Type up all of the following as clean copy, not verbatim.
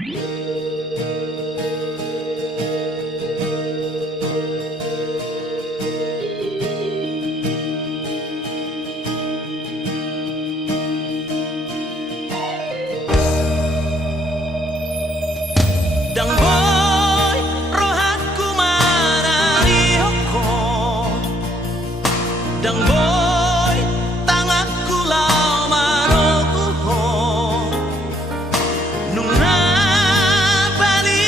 Dang boy, rohatku mana rihoko. Dang boy, tanganku lau marokuho. Nung nabali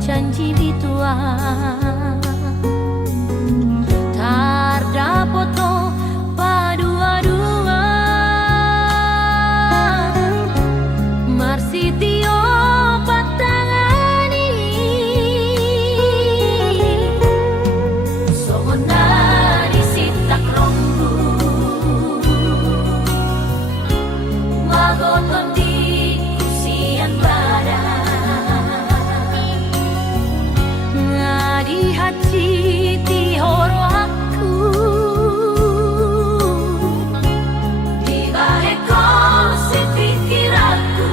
janji bitua tardapoto padua-dua marsitio patangani somonari sitak rombu magoton di kusian badan ngadi hati ti horo aku di baheko si pikir aku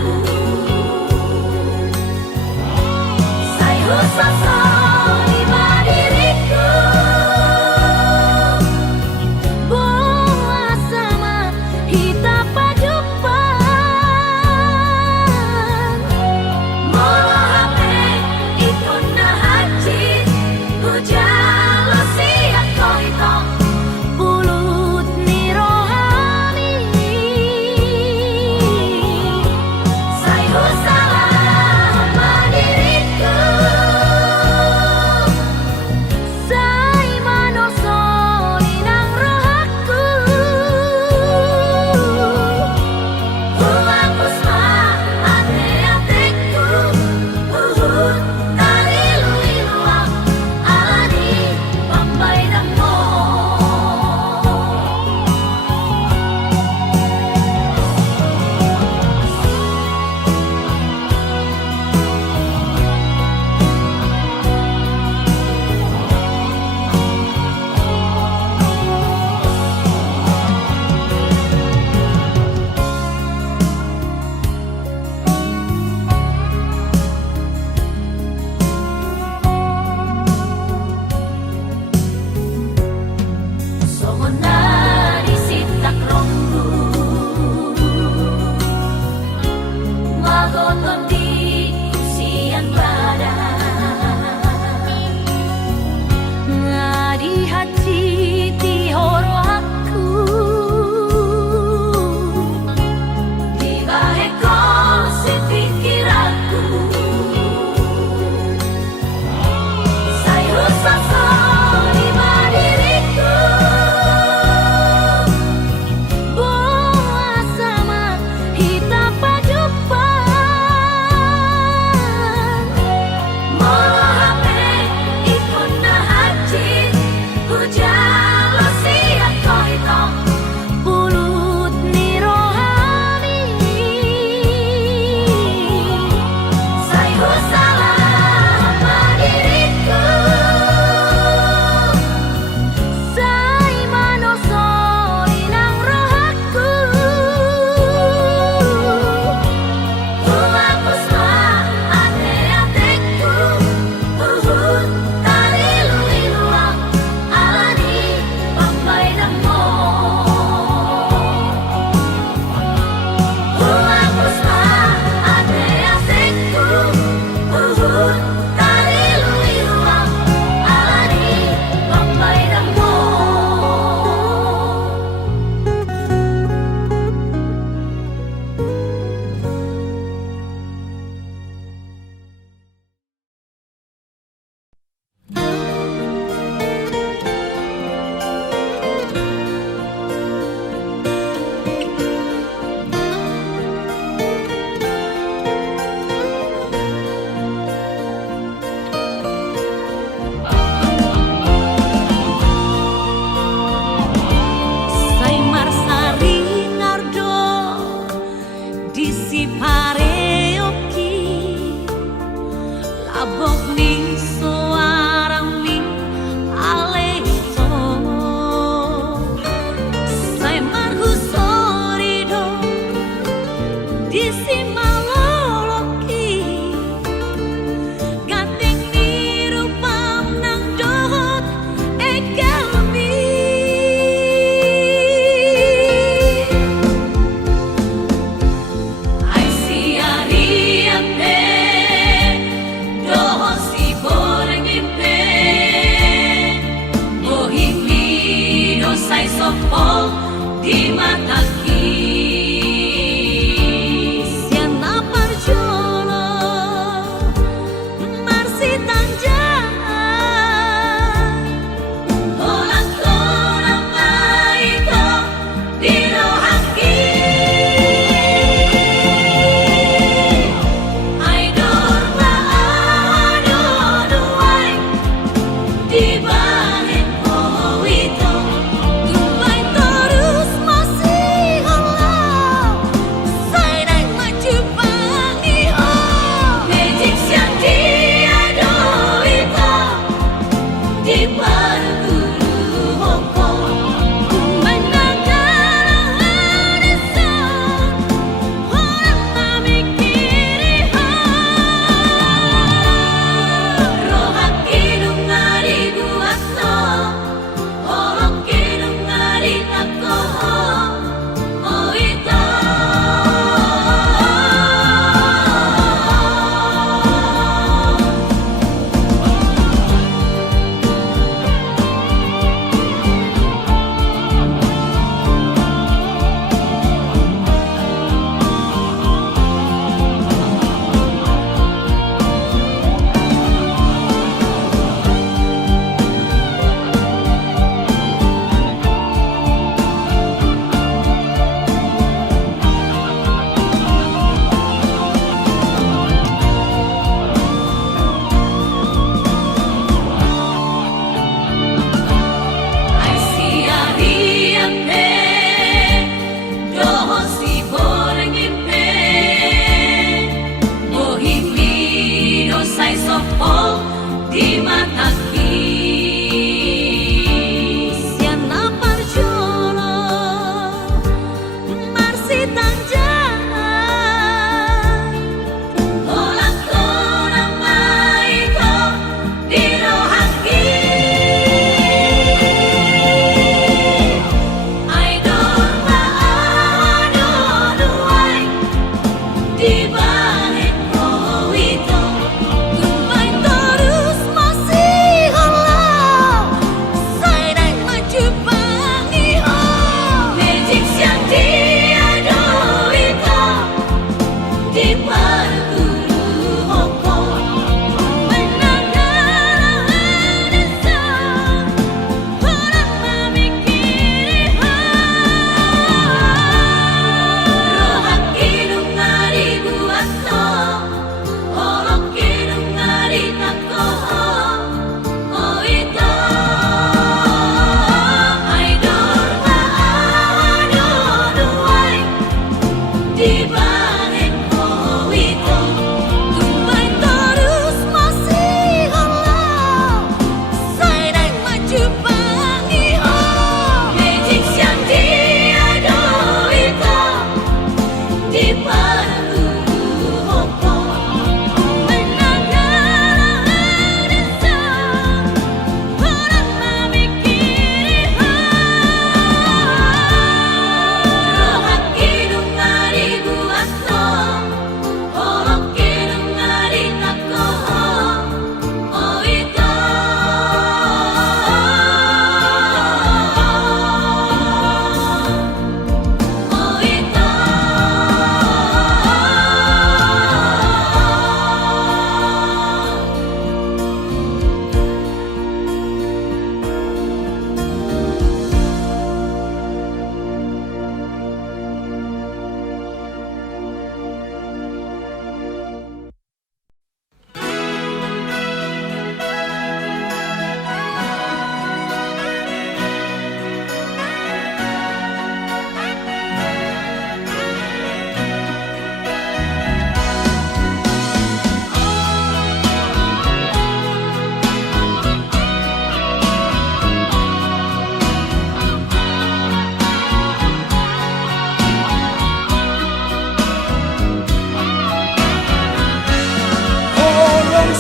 sayu sasa di diriku boa sama hita pajupan molo hape ikon na hati jalo siap koito pulut ni rohani sayu salah diriku say manoso inang rohaku hapus ma ate-ateku tari luiluang alani pambay ng mo somonari sitak rombu magoton di kusian badan ngadi hati ti horo aku di baheko si pikir aku sayu sasa di diriku boa sama hita pajupan molo hape ikon na hati jalo siap koito pulut ni rohani sayu salah diriku say manoso inang rohaku hapus ma ate-ateku tari luiluang alani pambay ng mo hapus ma ate-ateku tari luiluang alani pambay ng mo say marsari nardo disipare oki labok ni soarang mi aleito say margu sorido disimaloloki gating nirupam nang dohot egalmi ay siariate dohon si borengimpe mohimino say sopol di mataki siana parjolo marsit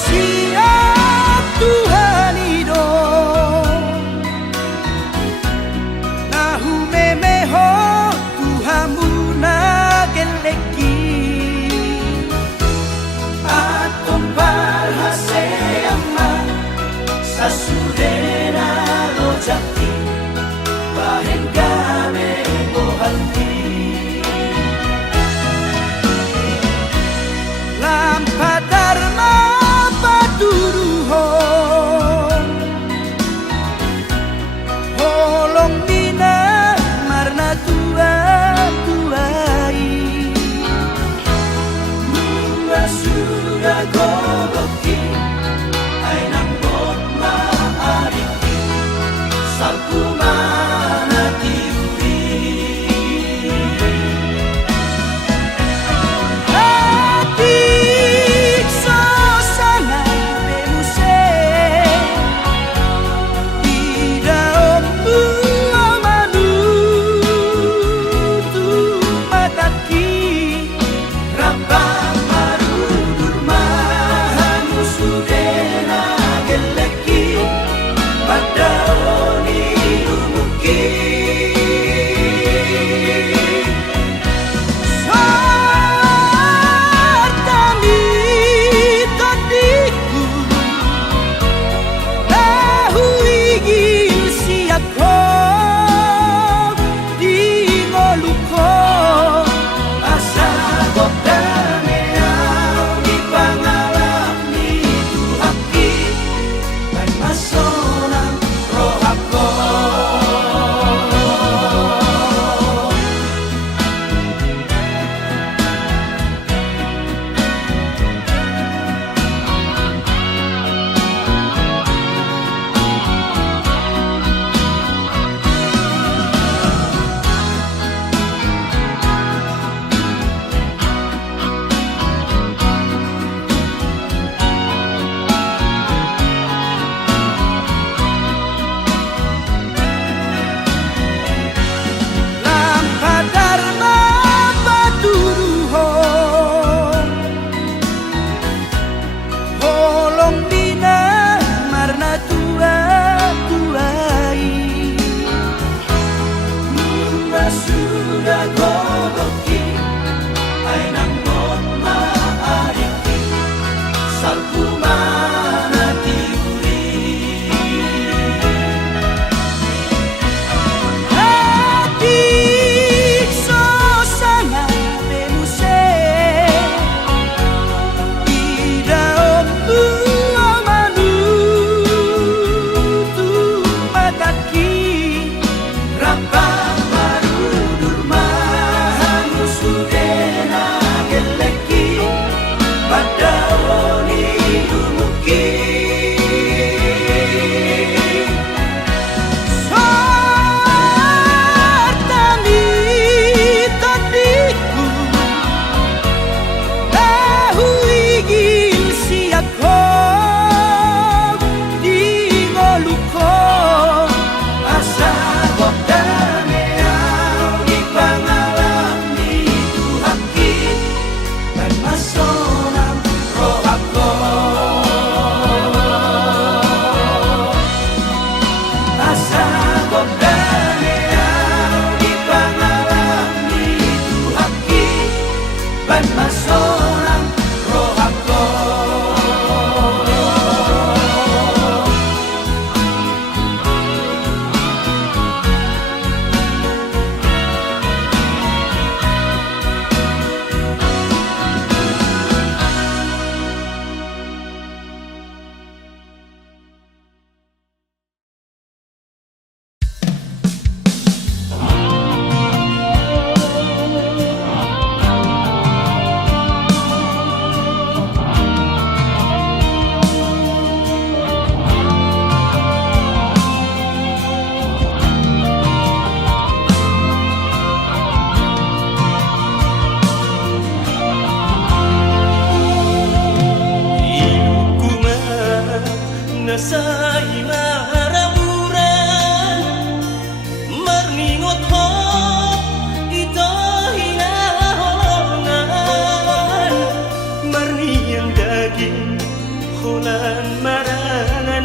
siap Tuhan ido nahu memeho Tuhamu na geleki atom parhase ama sasurena rojati bahengame bohalti lampa dharma paturuho holong mina marna tua tuai mula sudah gogoki ainang bot maariki salku mana tiuri atik sosana benuse tidak amanu tu mataki rabang marudur mahanu sudena geleki pada oni umuki sartami tadiku tahu igil siako di ngoluko asa godane au di pangalami tuhaki dan masonang rohako lampa dharma paturuho holong mina marna tua tuai mula sudah gogoki ainang bot maariki salku mana tiuri adik sosana benuse tidak amanu tu mataki rabang marudur mahanu sudena geleki pada oni umuki sartami tadiku tahu igil siako di ngoluko asa godane au di pangalami tuhaki dan masonang rohako asa godane au di pangalami tuhaki dan masonang rohako bulan marangan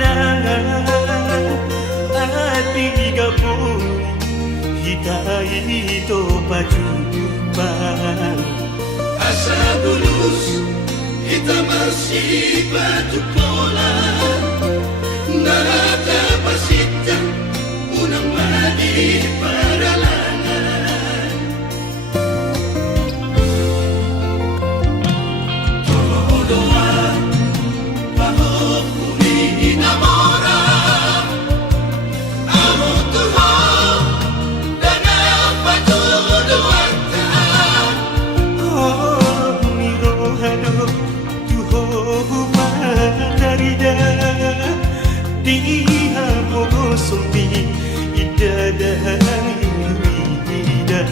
ati gabung hitai ito pajupan Asa bulus kita masih batu pola Nada pasita unang madi paralangan Doa bahwa kuni inamora Amo tuho dan apa tuduhanta oh mirohado tuho matarida diha bosombi idadahan ida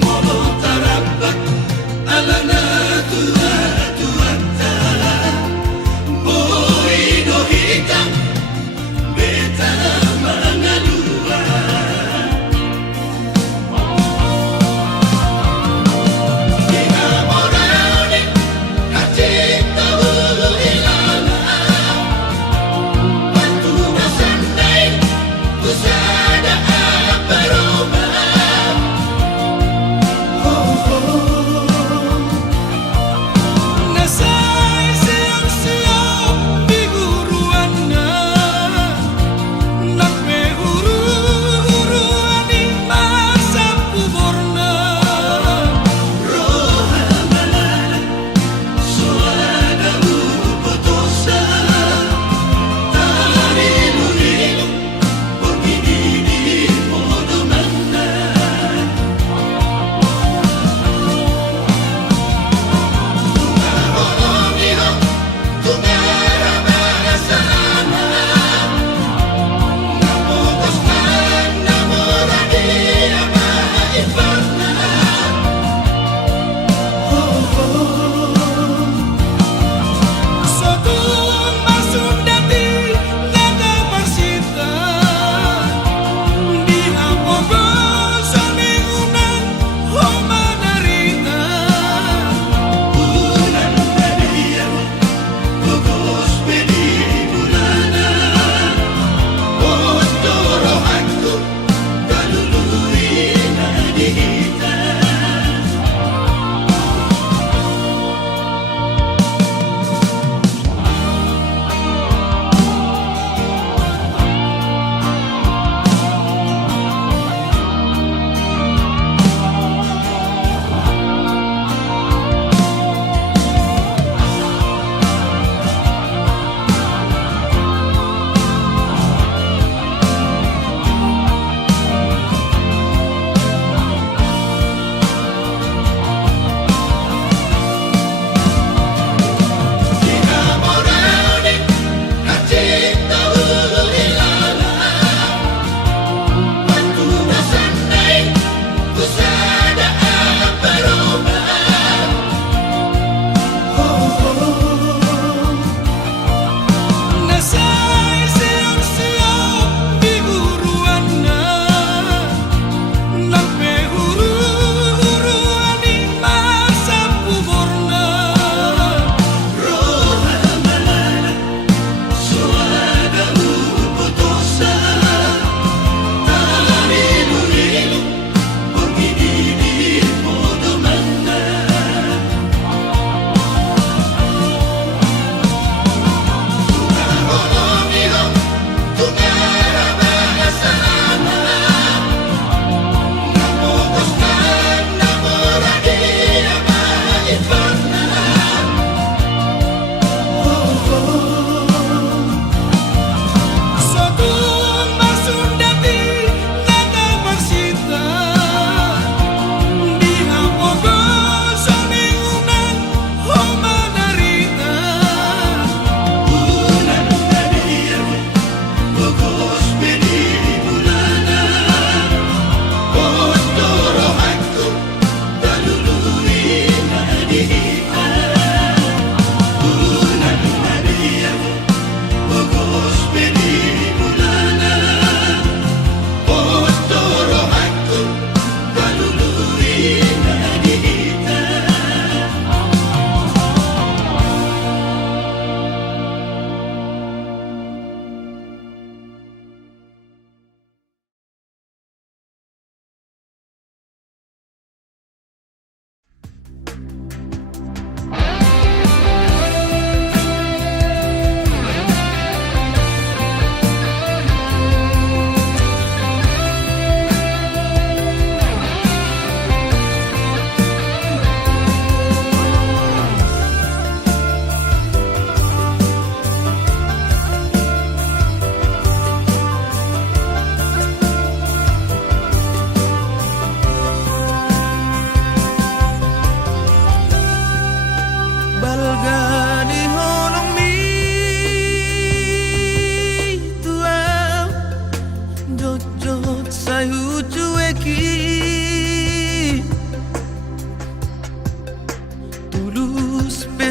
Momo tarapat alana tuanta Boy no hitang beta mangalua Inamorane kacinta ilana Batu na sandai usada aparoma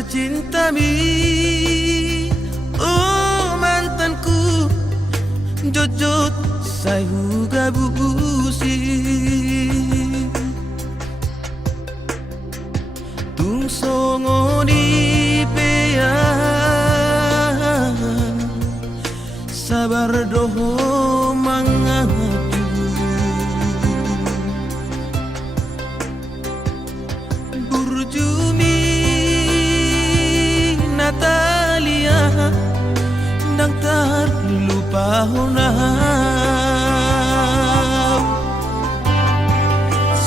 cintami, oh mantanku, jojot sai huga busi. Tung songo di pea, sabar doho mangatu. Burjumi Natalia, nang terlupa honau.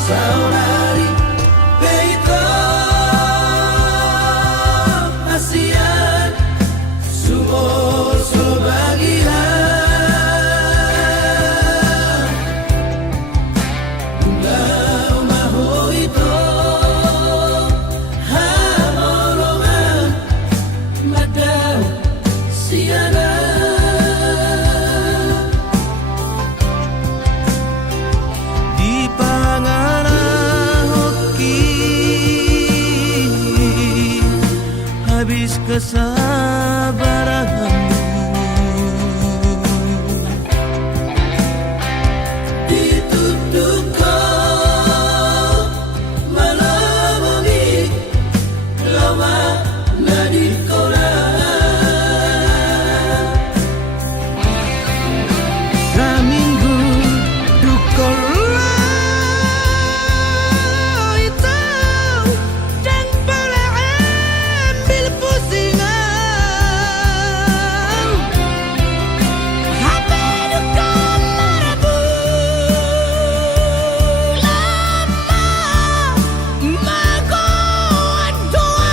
Saudari Peito Asian sumur sebagian Ungau maho ito hamolongan madau siana di pangarah hoki habis kesabaranmu. Dituduh kau melomongi lama nadi koran saminggu dukola itu dan pula ambil pusingan HP duka marabu lama magoan doang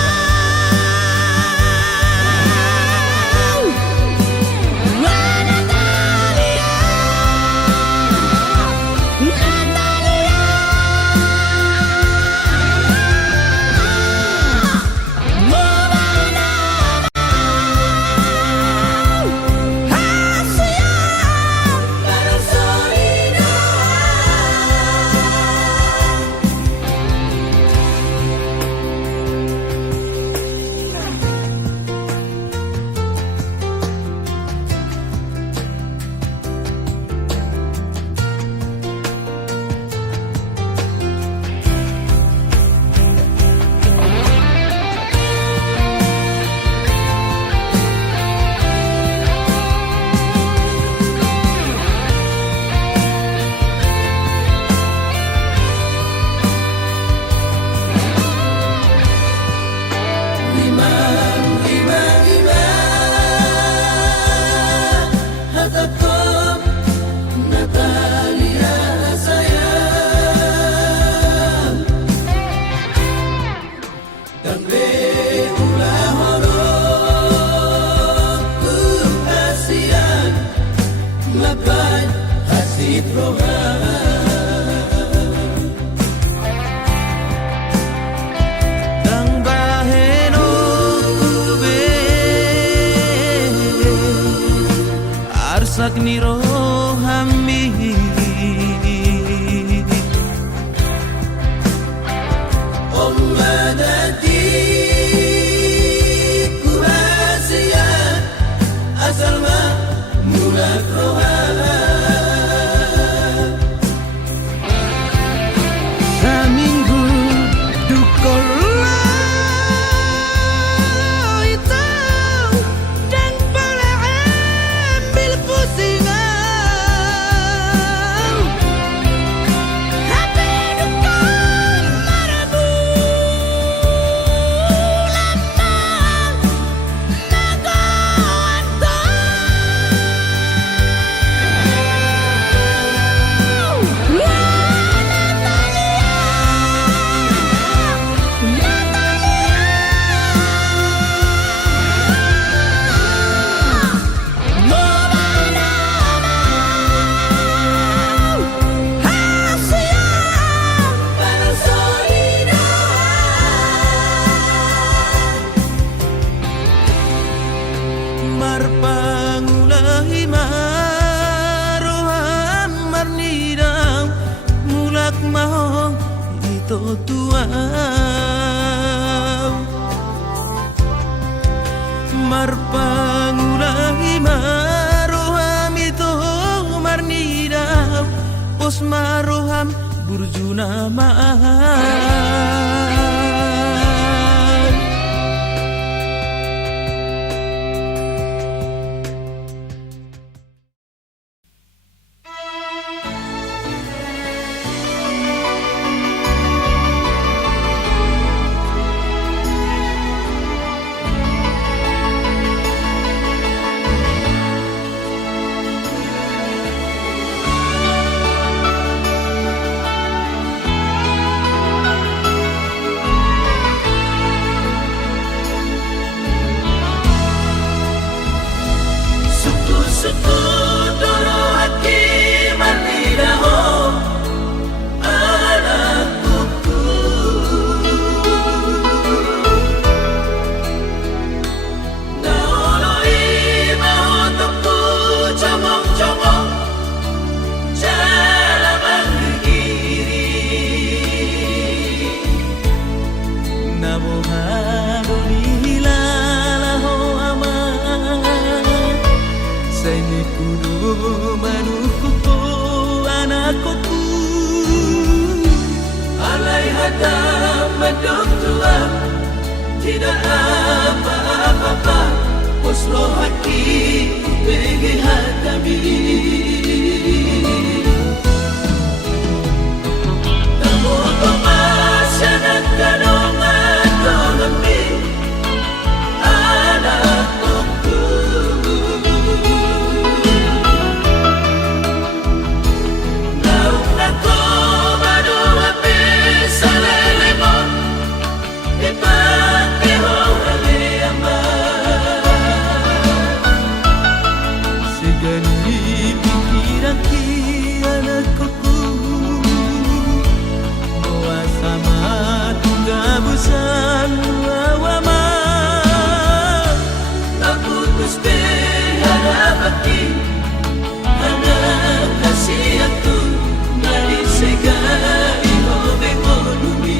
Natalia hatakom Natalia sayang dan ulah horok ku asian makan hasib rohan dang baheno kube arsak niro hammi Ommadati kurasian asal ma mulak rohan saminggu dukola itu dan pula ambil pusingan HP duka marabu lama magoan marpangulahi maroham marnidang mulak maho ito tuaw Marpangulahi maroham itu marnidam Pos maroham burjuna ma'an Tidak apa-apa Poslo haki Begi hadami Namo pemasanan kanongan Dolemi Anakku Naung nako Bado habis Salelemo Segani pikiran anakku Bawa sama tunggabusan awama Tak putus berharapati Anak kasih aku Nari segai hobeng monumi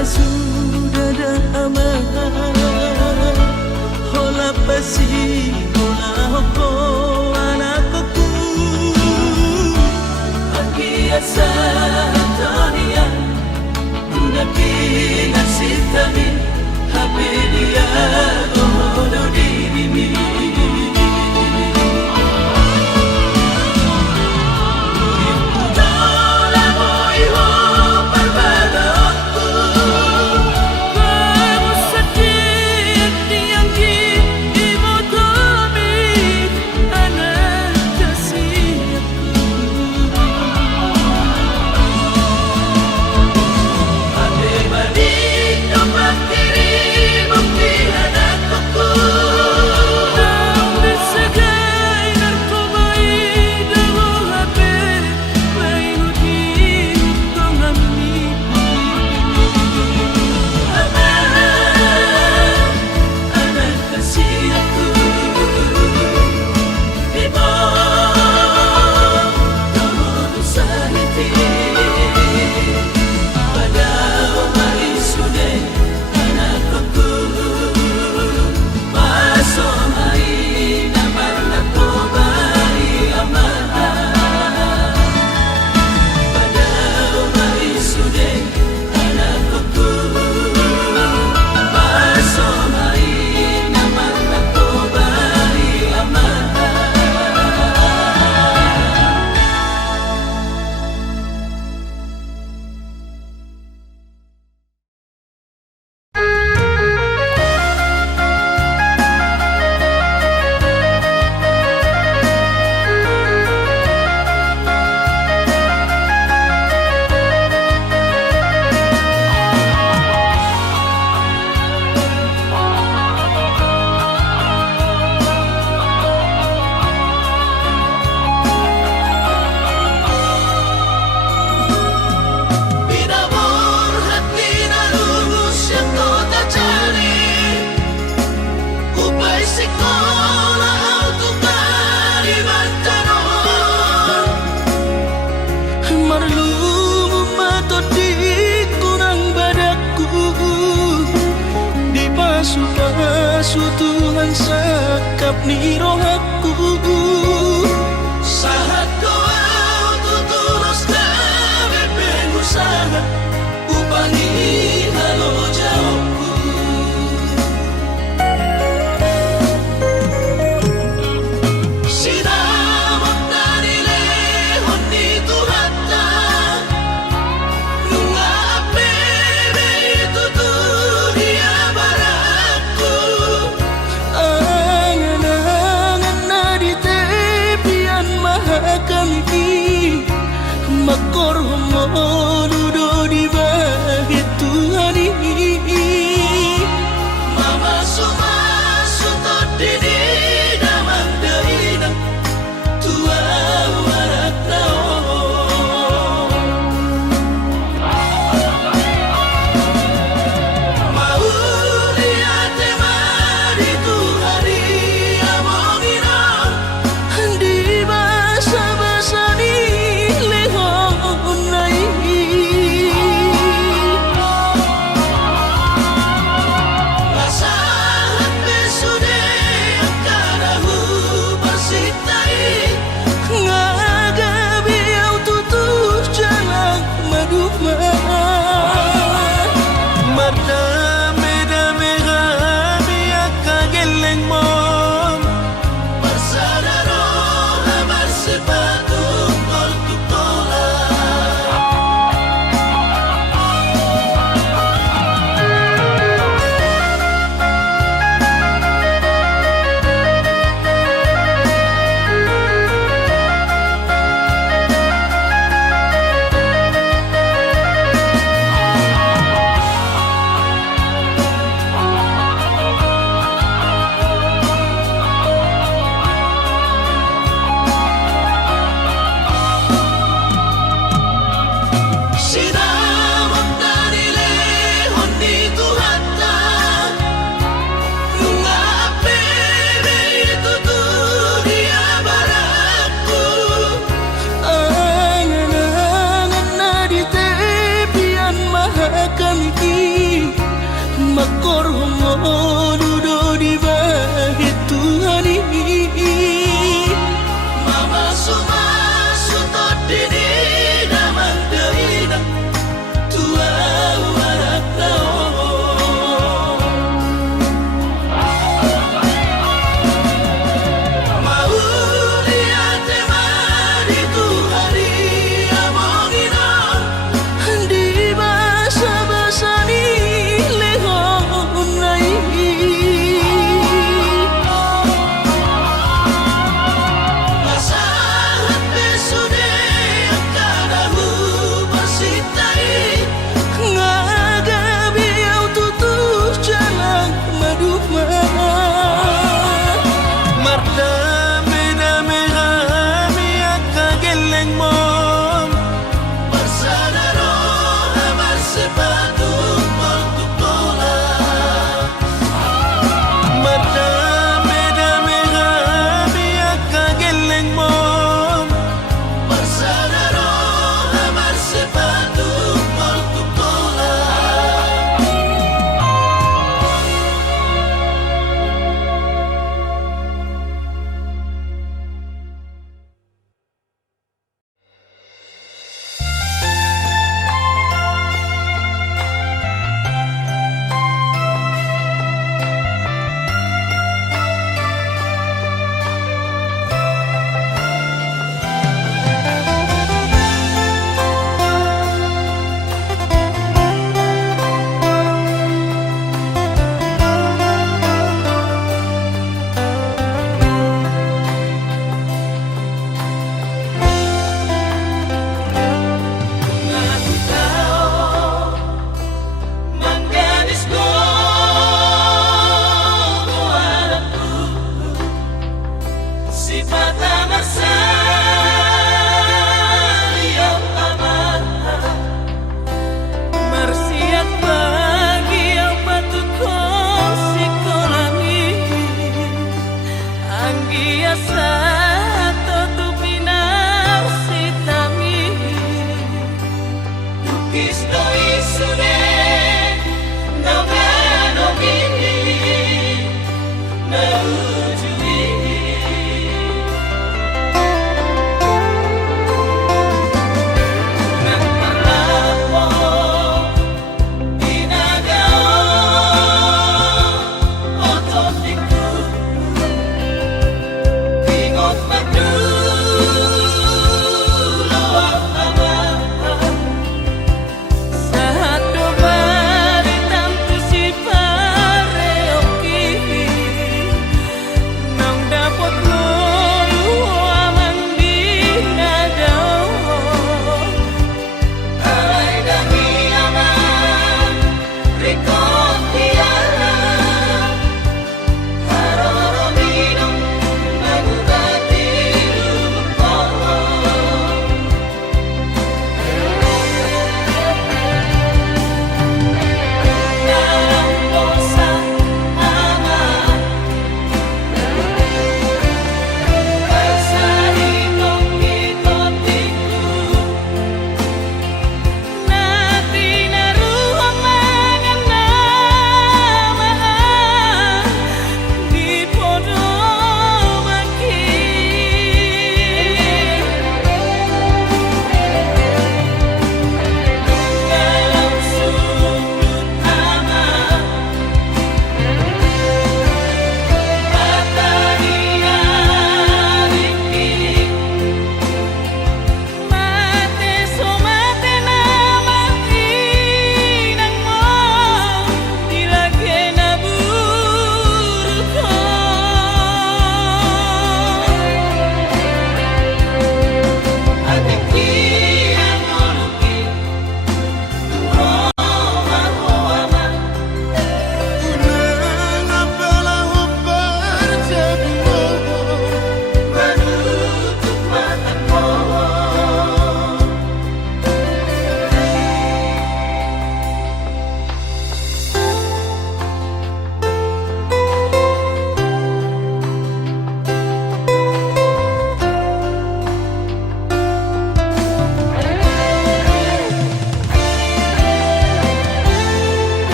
Sudah dah aman Hola pasi Hola hoko anakku Akiasa Antonia Tuna pinga sitami Hapedia Ohodo dirimi Segani Su Tuhan sakap ni rohaku Sahat kau tutulus kami pengusaha Upangi halo jauhku Sinamang dari lehon di Tuhata Nunga apebe itu dunia baratku Angan-angan na di te tiara Haroro minum mengobati lubuk dalam dosa amat Kasari tongki-totiku Nati naruang manganan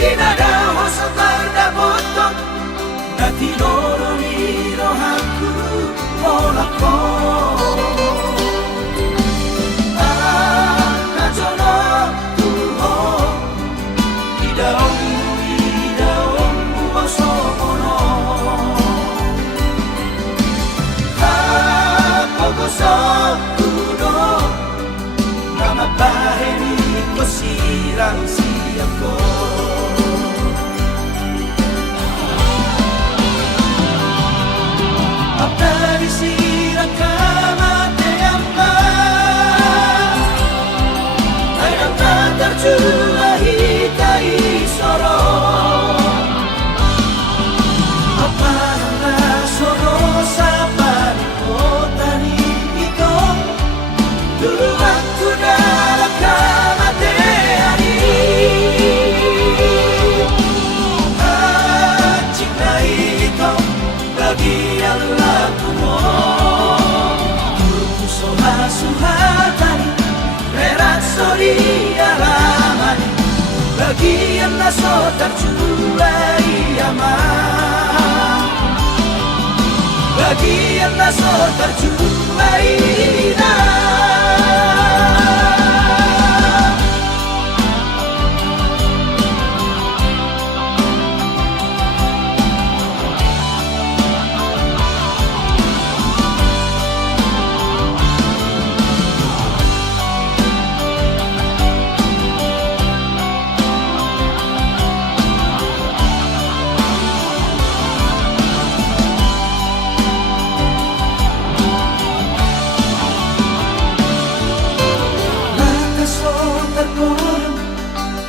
Dinadaho sa kardaboton na tinoro ni rohaku olak ko. Najono tuho idaong umasomono Hapogoso kuno Namabaheni ko sirang siyang ko. Aptari sirang kamatayan pa ay ang tatarjuahitai soro Apahanga soro sa palipotan ito Duluan ko na lang kamatayani At signay ito bagian laku mo Puso hasuhatan Rerat sori alaman Bagian naso terjuai aman Bagian naso terjuai na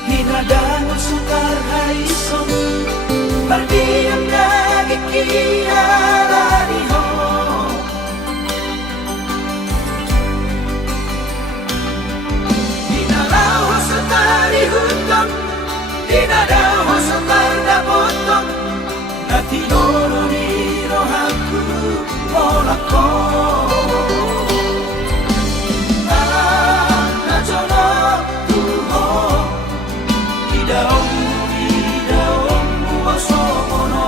Hinadangon sukar haison Pardiam nagikialani ho Dinalaho sa talihutang Dinadaho sa tardabotong Na tinoro ni rohaku olak ko. Najono tuho Idaong umasomono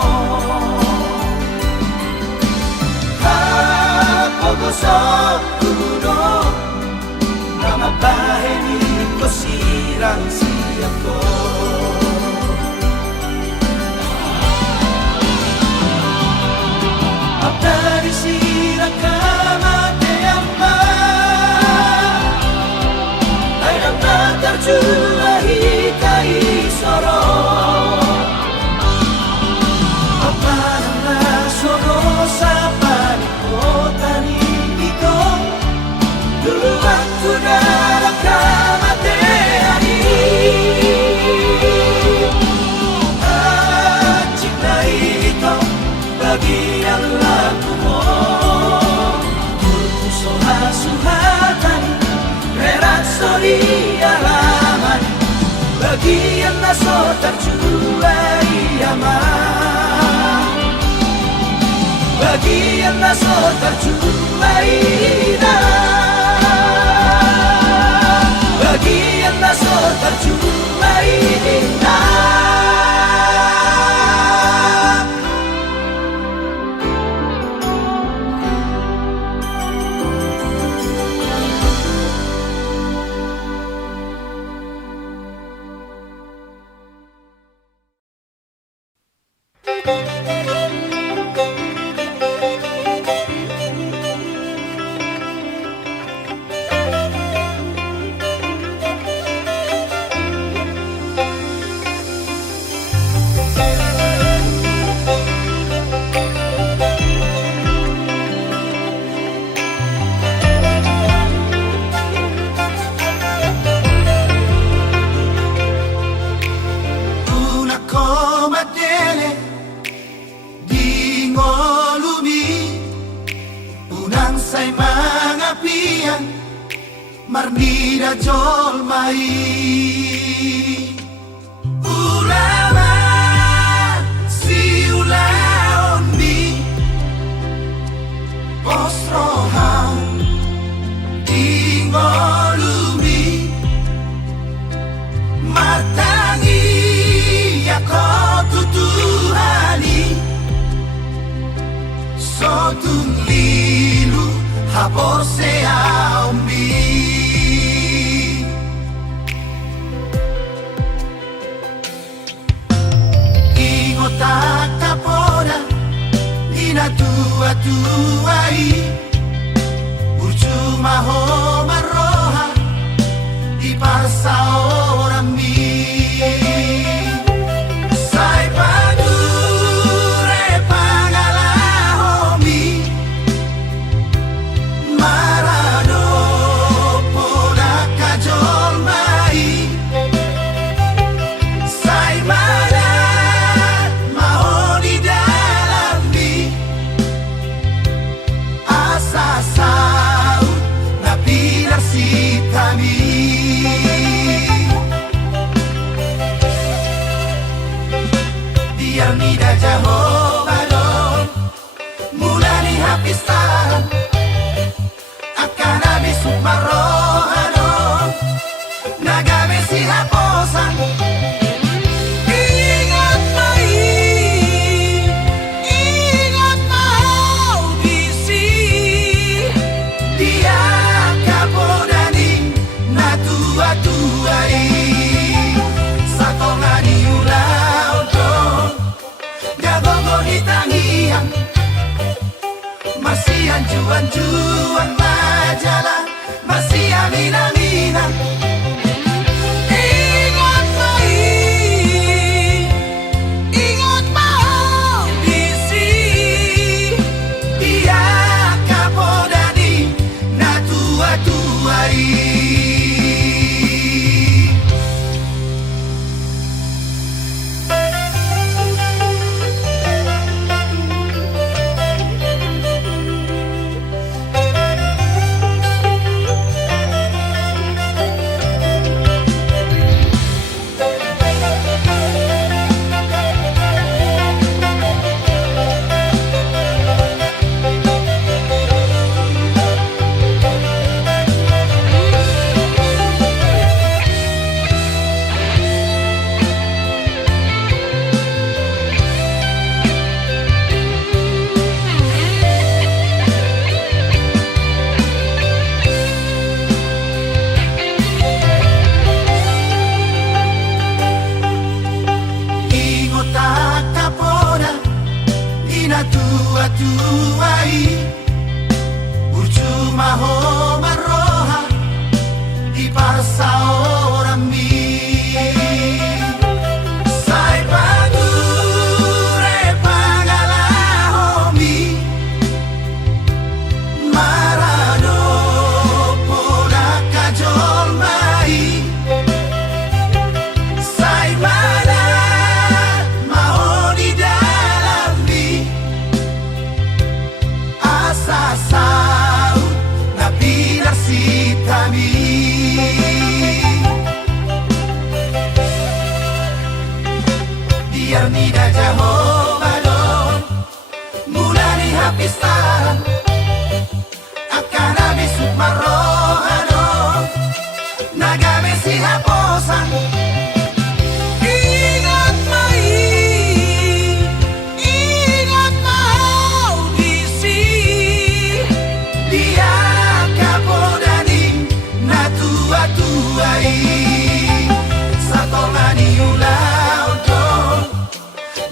Hapogoso kuno Namabaheni ko sirang siyang ko. Aptari sirang kamatayan pa ay ang natarjuahitai soro Apahanga soro sa palipotan ito Duluan ko na lang kamatayani At signay ito bagian laku mo Puso hasuhatan Rerat sori alaman Bagian naso terjuai aman Bagian naso terjuai na Bagian naso terjuai na Marnida jolmai Ulama si ulaon Osrohan ingolumi Matangi forse a me. Ingot kapora ina tua-tuai Urcuma ho maroha di pasa ora mi. Sai padure pangalahomi marano pola kajol mai. Sai mana mahoni dalambi asa sau na pilar sitami. Biar nida Jehovah don mulai hapisan akan habis marohano nagame si haposan. Ingat mai, ingat mau bisi dia kapodani na tua-tuai satongani ulau don gagogo ni tangian masih anjuan-juan majalah masih aminan-aminan. Ingat mai, ingat mau bisi dia kapodani na tua-tuai. Tua-tuai Urcuma ho maroha di pasa ora mi. Sai padure pangalahomi marano pola kajol mai. Sai mana mahoni dalambi asa sau na pilar sitami. Biar nida Jehovah don mulai hapisan akan habis marohano nagame si haposan. Ingat mai, ingat mau bisi dia kapodani na tua-tuai satongani ulau don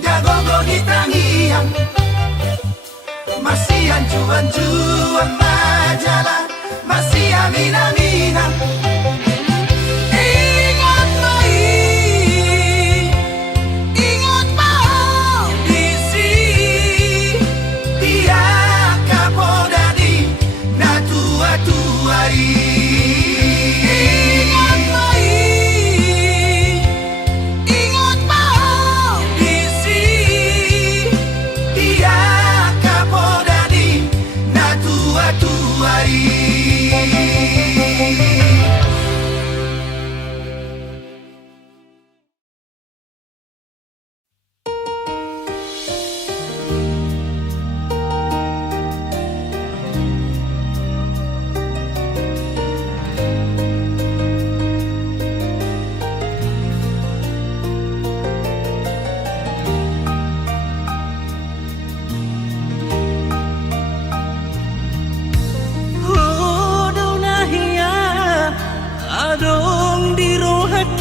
gagogo ni tangian masih anjuan-juan majalah masih aminan-aminan. Ingat mai, ingat mau bisi dia kapodani na tua-tuai. Ingat mai, ingat mau bisi dia kapodani na tua-tuai.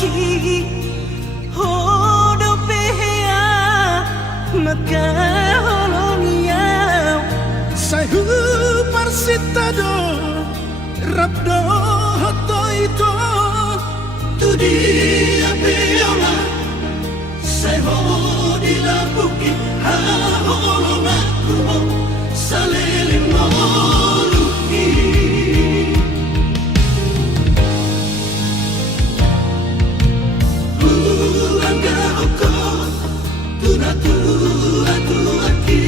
ki hodo pehea maka holonia sayu parsitado rabdo hotoito tudi apeola sai hodi la buki ha holona kubo salele moluki anga oko tuna tu atu aki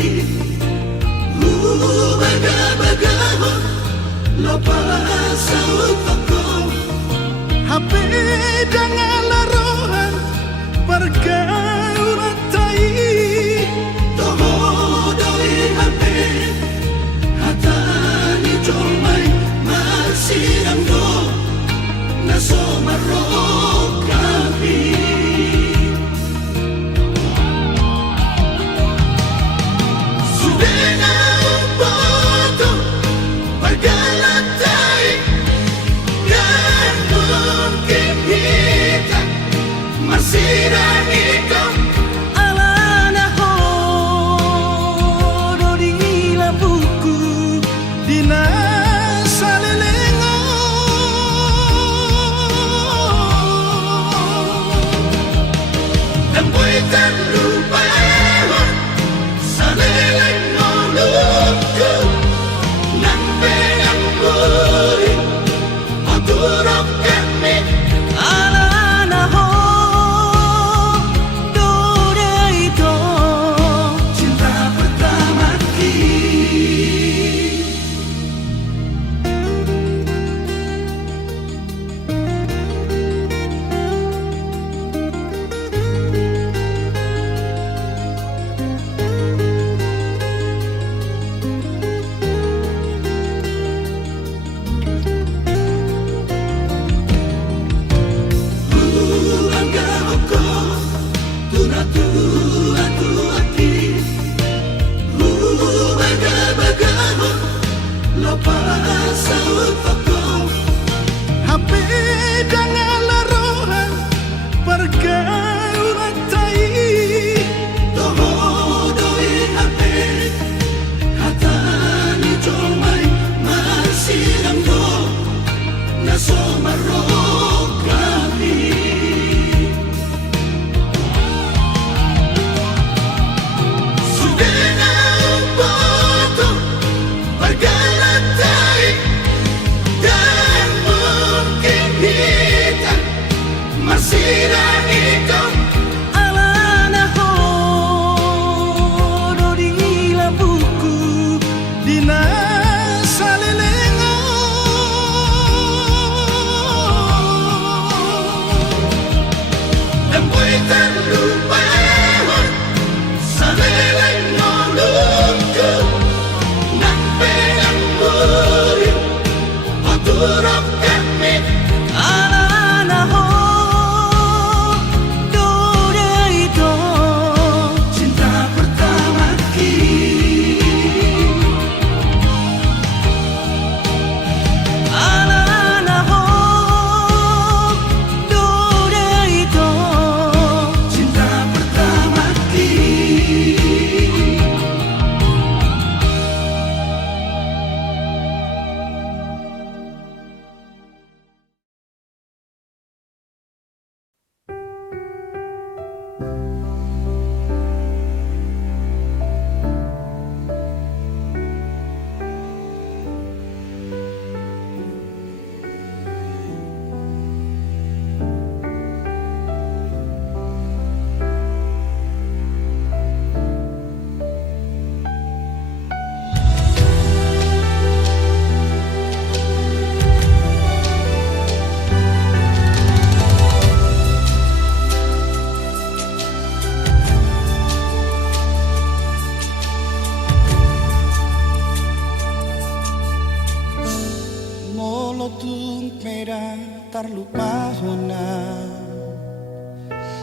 baga baga lo pasa utoko hape jangan larohan pergaulan tai toho doi hape hatani jomai masih anggo naso marokapi sudena upoto pergalatai dan mungkin kita masih hidup alana hodo di labuku dina salelengo dan buatan lupa saleleng molutku nang penang buri maturok kami alana hodo itu cinta pertama angga oko tuna tu atu aki baga baga lo pasa utoko hape jangan larohan pergaulan tai toho doi hape hatani jomai masih anggo naso marokapi sudena upoto pergalatai dan mungkin kita masih hidup alana hodo di labuku dina salelengo dan buatan lupa saleleng molutku nang penang buri maturok kami alana hodo itu cinta pertama alana hodo itu cinta pertama Molotung merah terlupa hona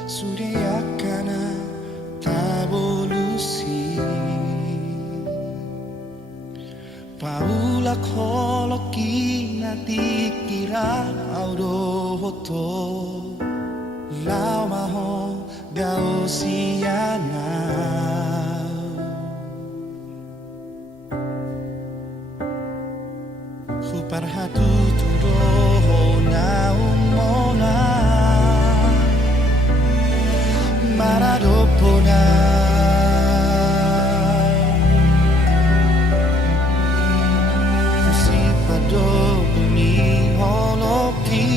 Surya kana tabolusi Paula koloki nati kira audo hoto Lau maho gao siana Hupar hatu tudo na umona Maradopona Fusipado bumi holoki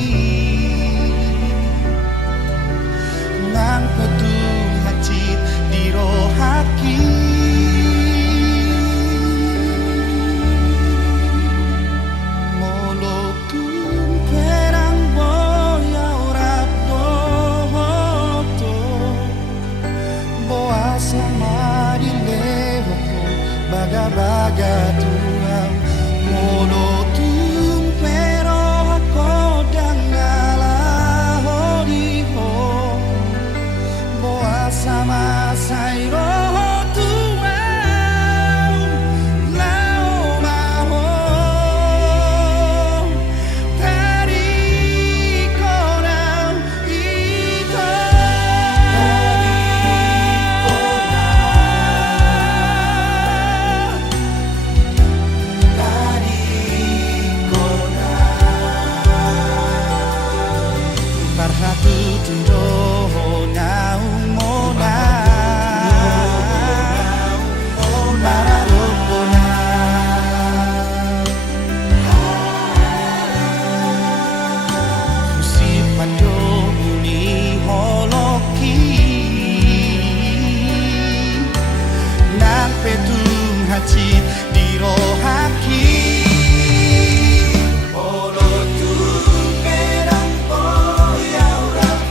Nang petung hacit di rohaki Molotun perang boya urap dohoto Boa sama di lewako baga-baga tuang Molotun pero ako dangala hodiho Boa sama say roho tuang Lao maho Tariko ng ito Tariko na Parhatu tundo na umona Maradopona Usipado uni holoki Nang petung hacit di rohaki Molotun perang boya urap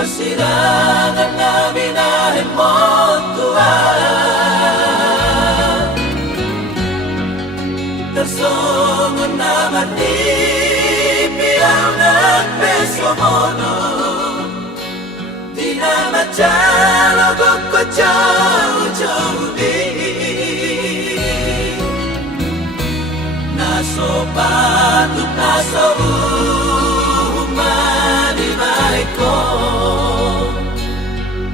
persidangan na binahin mo, Tuhan. Tersungon na matipiyang ng beso mo, no. Di na macalogok ko jauh-jauh di naso patut naso umanibay ko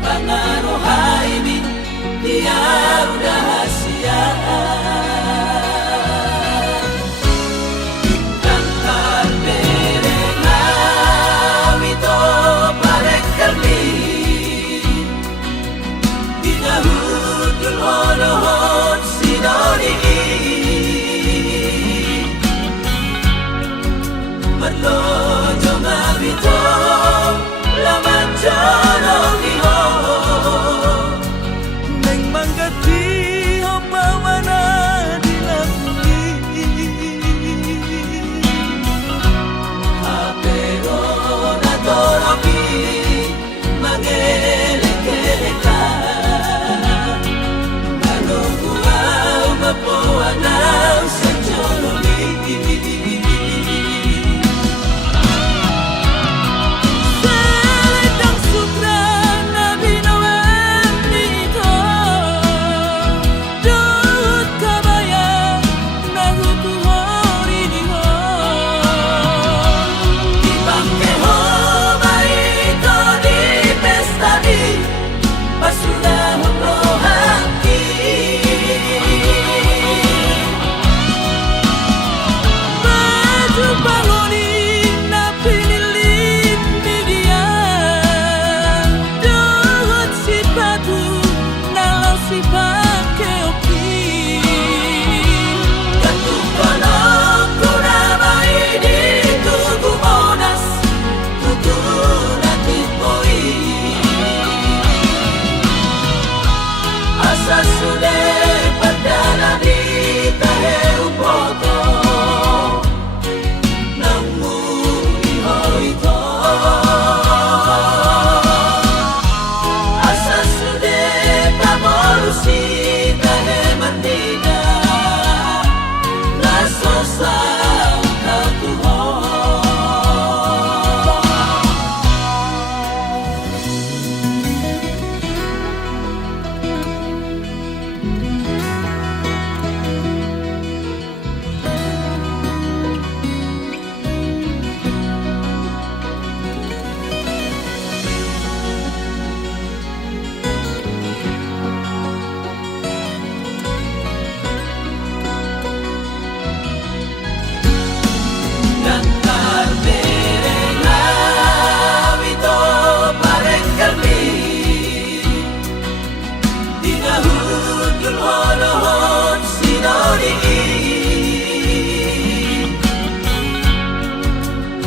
pangaruhay mi dia udah hasia kantar berengaw ito parek kalbi dinahudul honohon sinoni Marlojo mabito laman janong iho Neng manggati ho pawana dilakuti Apero na toropi mangelek-eleka Malungkuaw mapuanaw sa jolomi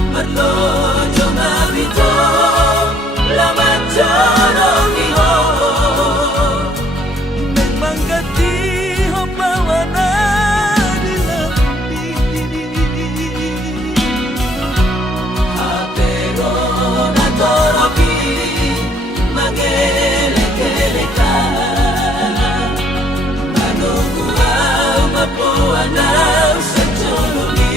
Marlojo mabito laman janong iho Neng manggati ho pawana dilakuti Apero na toropi mangelek-eleka Malungkuaw mapuanaw sa jolomi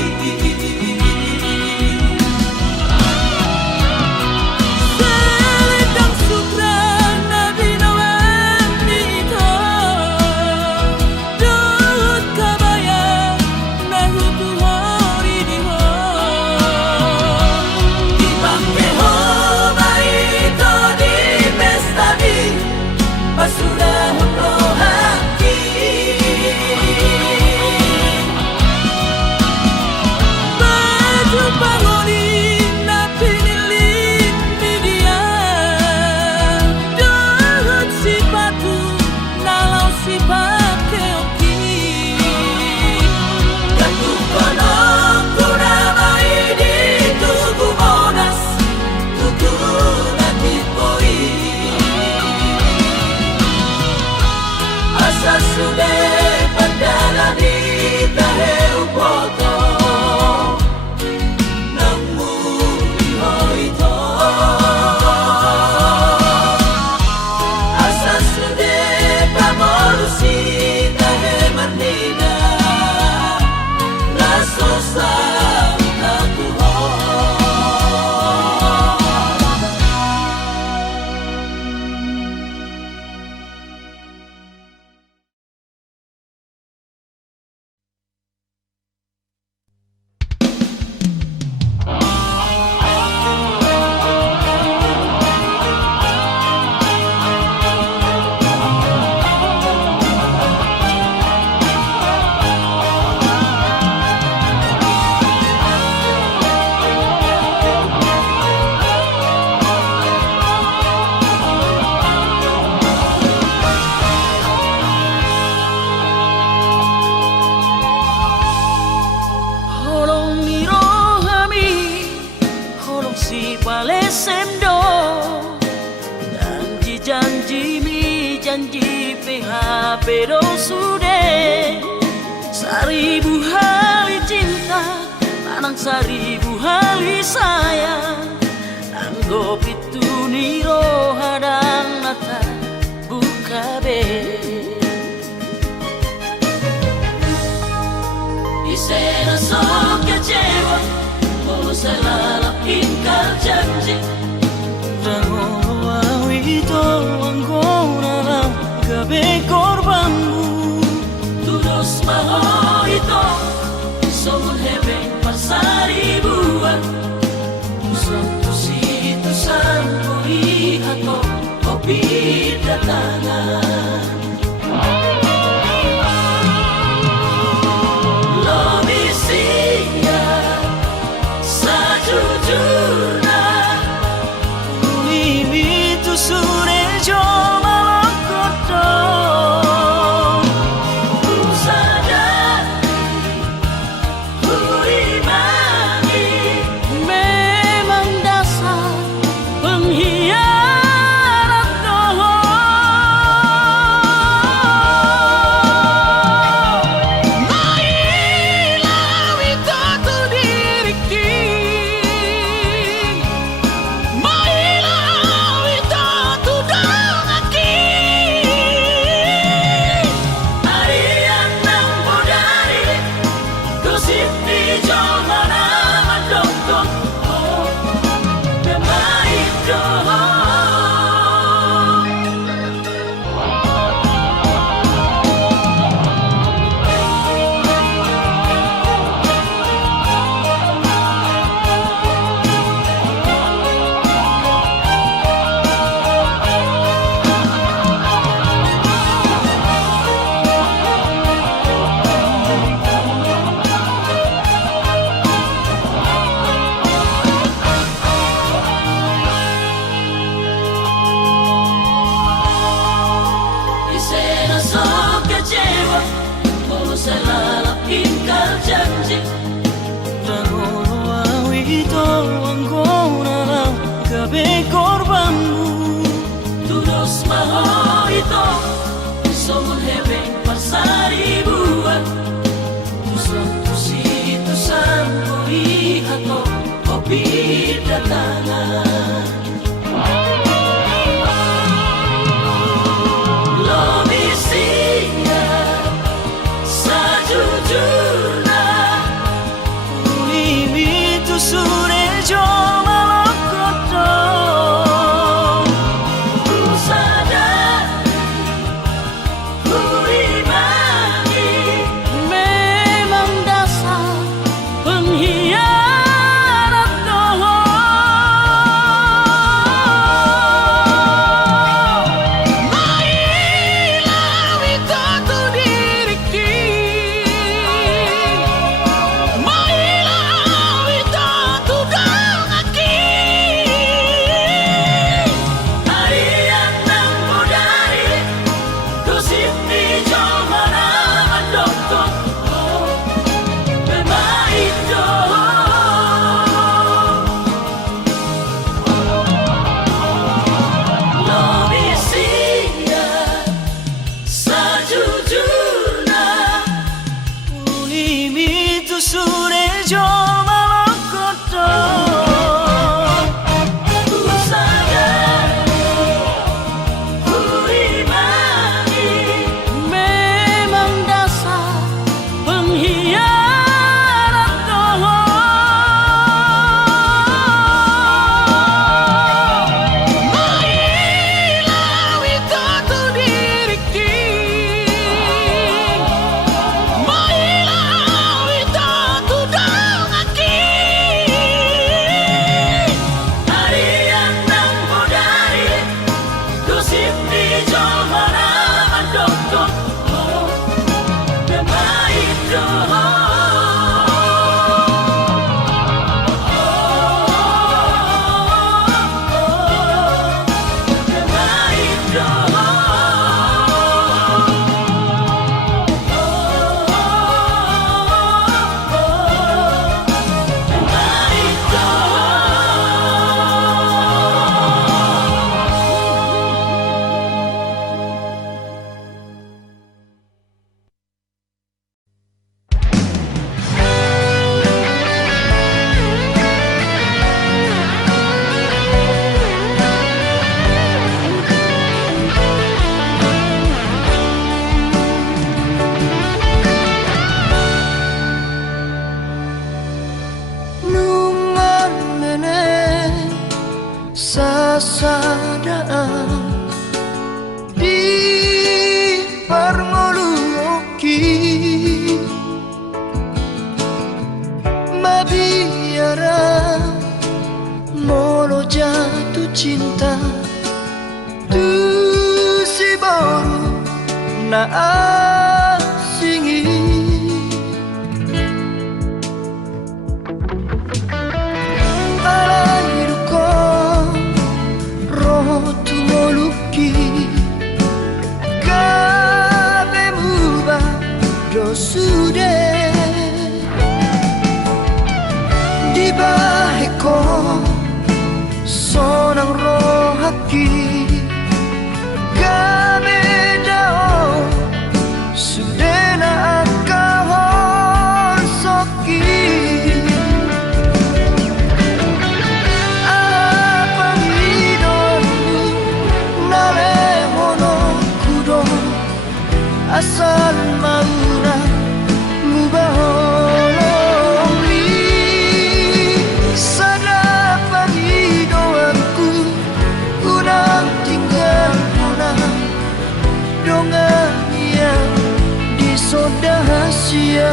Sudah memrohaki semdo janji mi janji PHP do sudah 1000 hari cinta lanang 1000 hari sayang anggo pitu niro hadang nata buka be isena sok kecewa mau selalu ingkar janji itu anggona gabe korbanmu terus mau itu somun hebe pasari buat satu situ sangkoi atau kopi datangan lebih sia sajujurnya sure joma lokoto ku sadar ku imani memang dasar pengkhianat doho mailah itu diriki selalu ingkar janji Rangono itu anggona gabe korbanmu terus mau itu somun hebe pasari buat satu situ sangkoi atau kopi datangan sure joma lokoto ku sadar ku imani memang dasar pengkhianat doho kasadaan di permoluki mabiara molo jatuh cinta tu si baru na asingi alairuko roh tu moluki kabe muba dosude di baheko sonang roh haki kabe dao sudena akahon soki apa hidonmu nale hono kudo asal maura mubahong li sana panghidoanku unang tinggal punah dongan yang disodahsia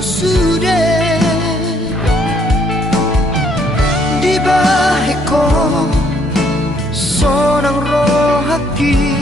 sudah di baheko sonang roh haki